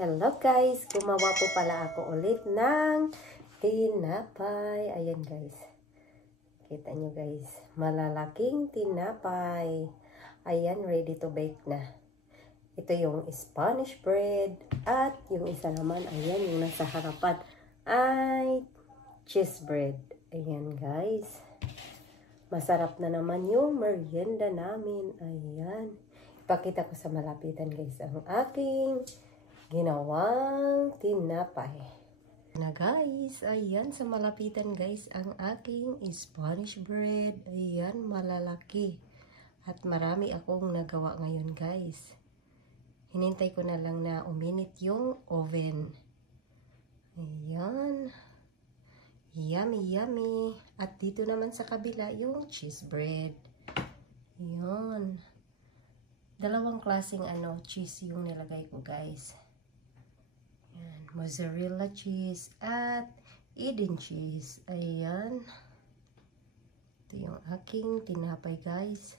Hello guys! Gumawa po pala ako ulit ng tinapay. Ayan guys. Kita nyo guys. Malalaking tinapay. Ayan, ready to bake na. Ito yung Spanish bread. At yung isa naman, ayan, yung nasa harapan ay cheese bread. Ayan guys. Masarap na naman yung merienda namin. Ayan. Ipakita ko sa malapitan guys ang aking ginawang tinapay. Na guys, ayan sa malapitan guys ang aking Spanish bread. Ayan, malalaki. At marami akong nagawa ngayon guys. Hinintay ko na lang na uminit yung oven. Ayan. Yummy, yummy. At dito naman sa kabila yung cheese bread. Ayan. Dalawang klaseng cheese yung nilagay ko guys. Ayan, mozzarella cheese at Eden cheese. Ayan. Ito yung aking tinapay guys.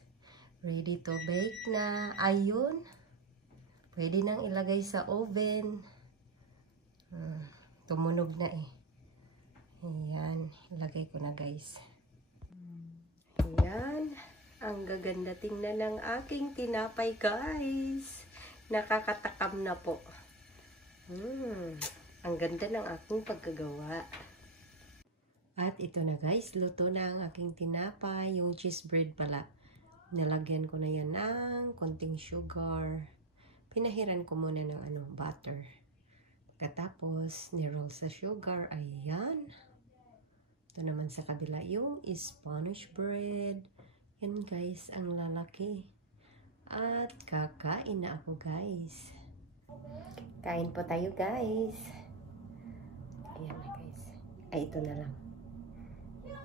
Ready to bake na. Ayun. Pwede nang ilagay sa oven. Tumunog na eh. Ayan. Ilagay ko na guys. Ayan. Ang gaganda tingnan ng aking tinapay guys. Nakakatakam na po. Ang ganda ng aking pagkagawa. At ito na guys, luto na ang aking tinapay. Yung cheese bread pala. Nilagyan ko na yan ng konting sugar. Pinahiran ko muna ng butter. Pagkatapos, niroll sa sugar. Ayan. Ito naman sa kabila yung Spanish bread. Yan guys, ang lalaki. At kakain na ako guys. Kain po tayo guys. Ayan na guys. Ay, ito na lang.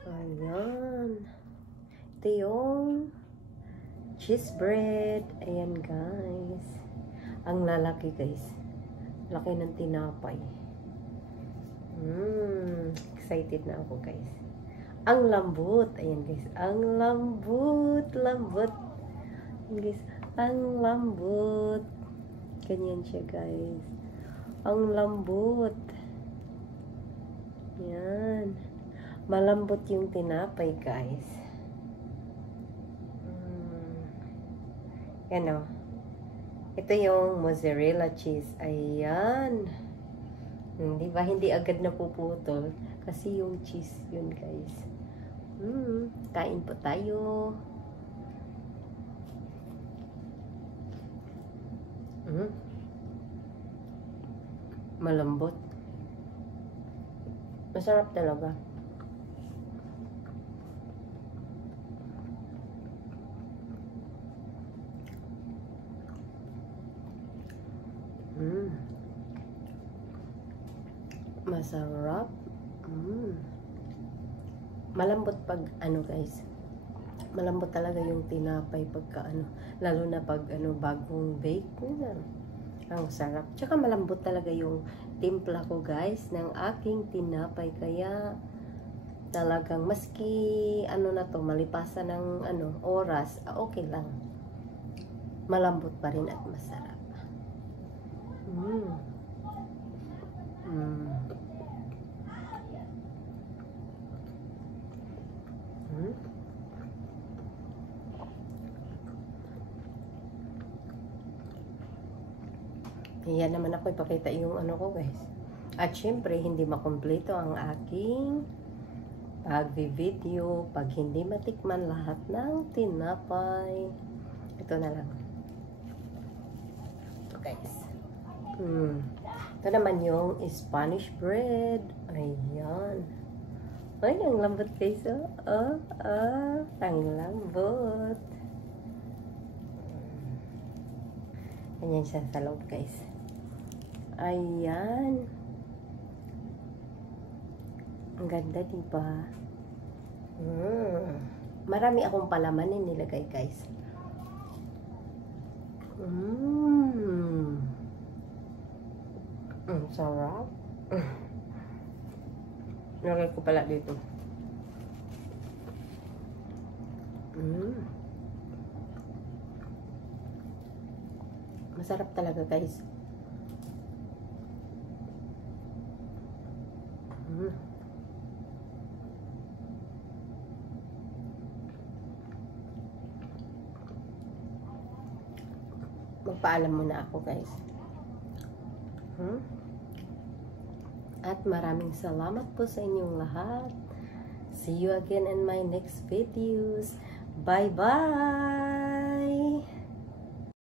Ayan. Ito yung cheese bread. Ayan guys. Ang lalaki guys. Laki ng tinapay. Excited na ako guys. Ang lambot. Ayan guys. Ang lambot. Lambot. Ayan guys. Ang lambot. Ganyan siya guys. Ang lambot. Yan. Malambot yung tinapay guys. Yan o. Ito yung mozzarella cheese. Ayan. Diba? Hindi agad napuputol. Kasi yung cheese yun guys. Kain po tayo. Malambot. Masarap talaga. Masarap. Malambot pag guys. Malambot talaga yung tinapay pagka lalo na pag bagong bake na. Ang sarap. Tsaka malambot talaga yung timpla ko guys ng aking tinapay, kaya talagang maski na to, malipasan ng oras, okay lang. Malambot pa rin at masarap. Ayan naman ako ipakita yung ko guys. At syempre hindi makumpleto ang aking pag-video pag hindi matikman lahat ng tinapay. Ito na lang. Ito guys. Ito naman yung Spanish bread. Ayan. Ay, ang lambot guys. Ang lambot. Ganyan siya sa loob guys. Ayan. Ang ganda diba? Marami akong palamanin nilagay guys. Sarap. Nilagay ko pala dito. Masarap talaga guys. Magpaalam muna ako, guys. At maraming salamat po sa inyong lahat. See you again in my next videos. Bye-bye!